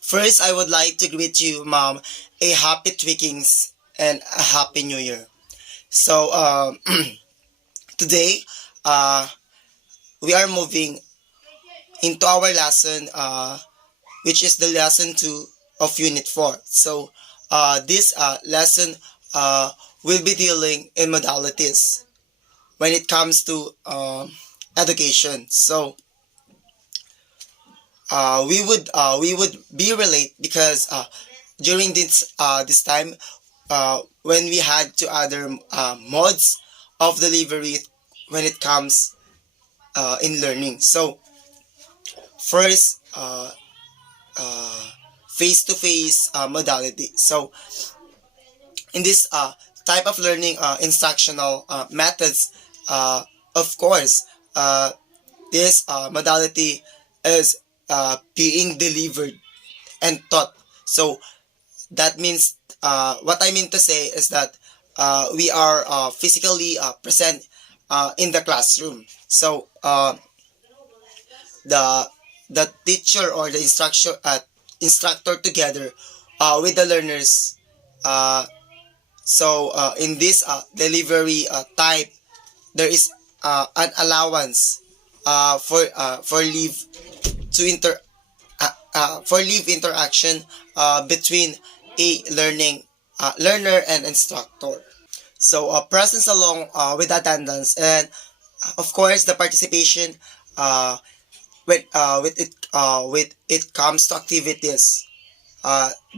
First, I would like to greet you, Mom, a happy tweakings and a happy New Year. So, today, uh, we are moving into our lesson, which is the lesson 2 of Unit 4. So, this lesson uh, will be dealing in modalities when it comes to education. So, we would be relate because during this time when we had to other modes of delivery when it comes in learning. So first, face-to-face modality. So in this type of learning instructional methods, uh, of course, this modality is being delivered and taught. So that means, what I mean to say is that we are physically present in the classroom. So the the teacher or the instructor together with the learners. Uh, in this delivery type, there is an allowance for leave to for leave interaction between a learner and instructor. So presence along with attendance, and of course the participation uh, with it comes to activities.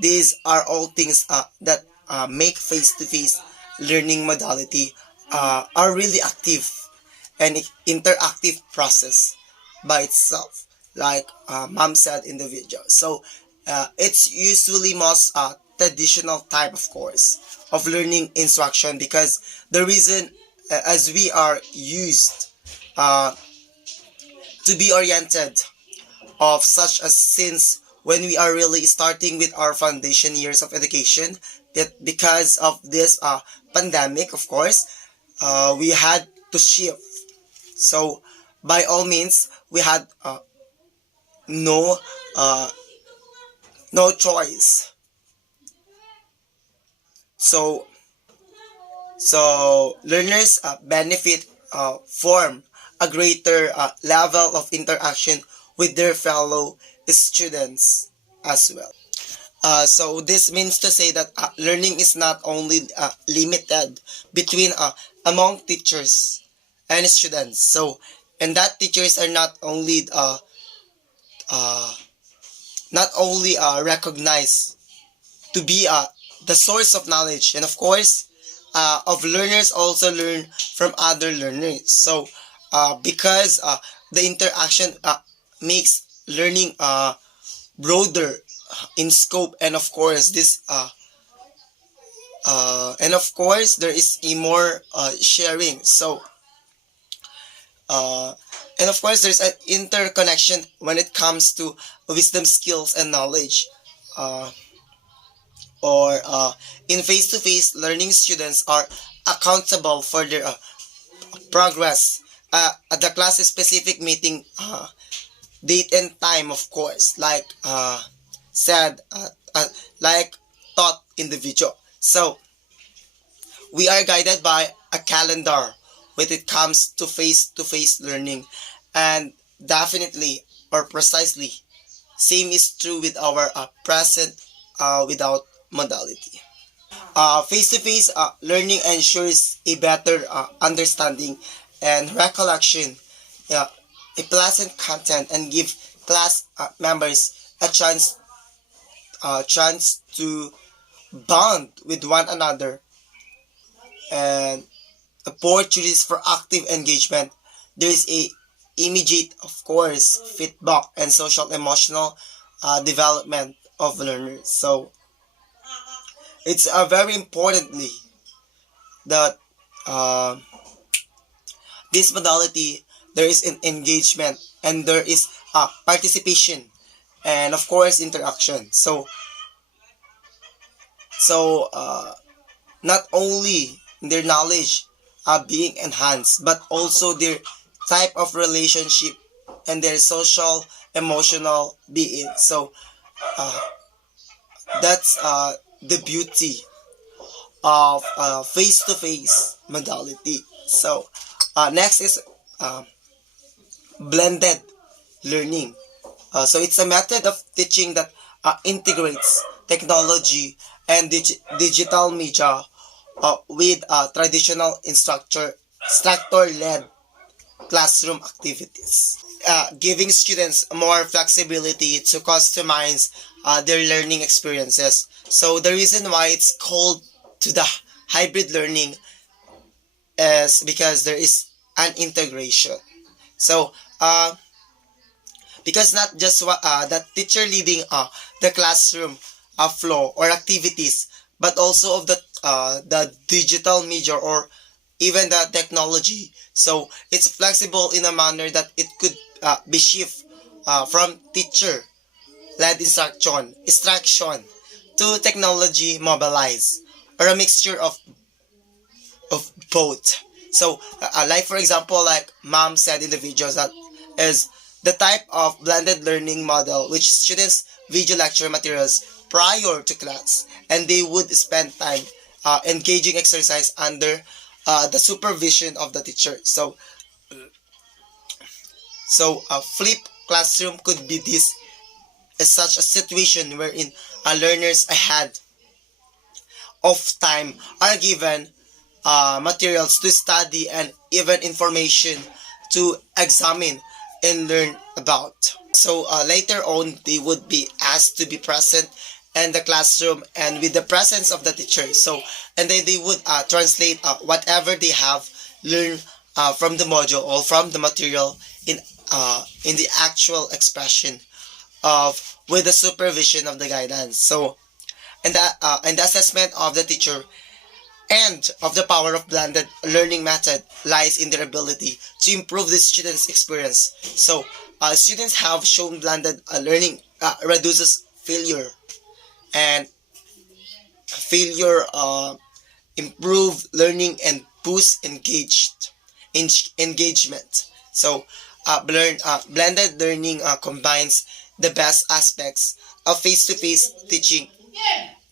These are all things that make face-to-face learning modality are really active and interactive process by itself, like Mom said in the video. So it's usually most traditional type of course of learning instruction, because the reason, as we are used uh, to be oriented of such as since when we are really starting with our foundation years of education, that because of this pandemic, of course, we had to shift. So by all means, we had no uh, no choice. So learners benefit from a greater level of interaction with their fellow students as well. So this means to say that learning is not only limited between among teachers and students. So, and that teachers are uh, not only recognized to be the source of knowledge, and of course of learners also learn from other learners. So because the interaction makes learning broader in scope, and of course there is a more sharing. So uh, and of course there's an interconnection when it comes to wisdom, skills, and knowledge. uh, or in face-to-face learning, students are accountable for their progress at the class specific meeting, date and time, of course, like said like taught in the video. So we are guided by a calendar when it comes to face learning, and definitely or precisely same is true with our present without modality. Face-to-face learning ensures a better understanding and recollection, uh, a pleasant content, and give class members a chance to bond with one another, and opportunities for active engagement. There is a immediate, of course, feedback and social emotional development of learners. So it's very importantly that uh, this modality, there is an engagement and there is participation, and of course interaction. So not only their knowledge being enhanced, but also their type of relationship and their social emotional being. So uh, that's the beauty of face-to-face modality. So next is uh, blended learning. So it's a method of teaching that integrates technology and digital media with traditional instructor-led classroom activities, giving students more flexibility to customize their learning experiences. So the reason why it's called to the hybrid learning is because there is an integration. So because not just the teacher leading the classroom flow or activities, but also of the digital media or even the technology. So it's flexible in a manner that it could be shift from teacher led instruction to technology mobilized, or a mixture of both. So, like for example, like mom said in the videos, that is the type of blended learning model which students video lecture materials prior to class, and they would spend time engaging exercise under the supervision of the teacher. So a flip classroom could be this is such a situation wherein learners ahead of time are given materials to study and even information to examine and learn about. So later on, they would be asked to be present in the classroom and with the presence of the teacher. So, and then they would translate whatever they have learned from the module or from the material in the actual expression of with the supervision of the guidance. So, and the assessment of the teacher and of the power of blended learning method lies in their ability to improve the student's experience. So, students have shown blended learning reduces failure, and failure improve learning and boost engagement. So, blended learning combines the best aspects of face-to-face teaching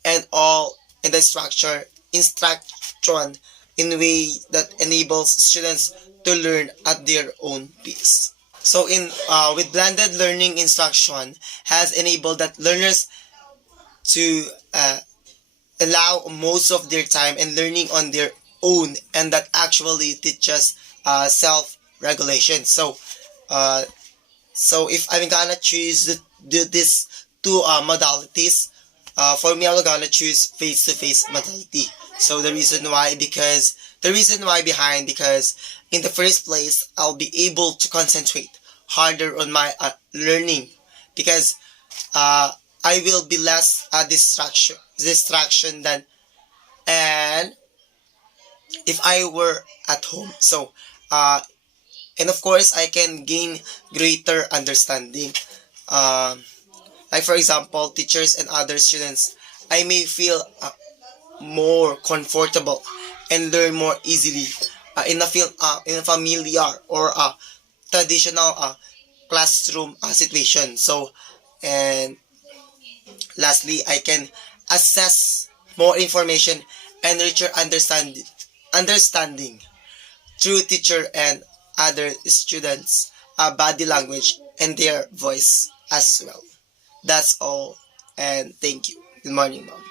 and all in the instruction in a way that enables students to learn at their own pace. So in with blended learning, instruction has enabled that learners to allow most of their time and learning on their own, and that actually teaches self-regulation. Uh, so if I'm gonna choose this two modalities, for me, I'm gonna choose face-to-face modality. So the reason why behind, because in the first place, I'll be able to concentrate harder on my learning, because uh, I will be less distraction than and if I were at home. So and of course, I can gain greater understanding. Um, like for example, teachers and other students, I may feel more comfortable and learn more easily in a familiar or traditional classroom situation. So, and lastly, I can assess more information and richer understanding through teacher and other students' body language and their voice as well. That's all, and thank you. Good morning, mom.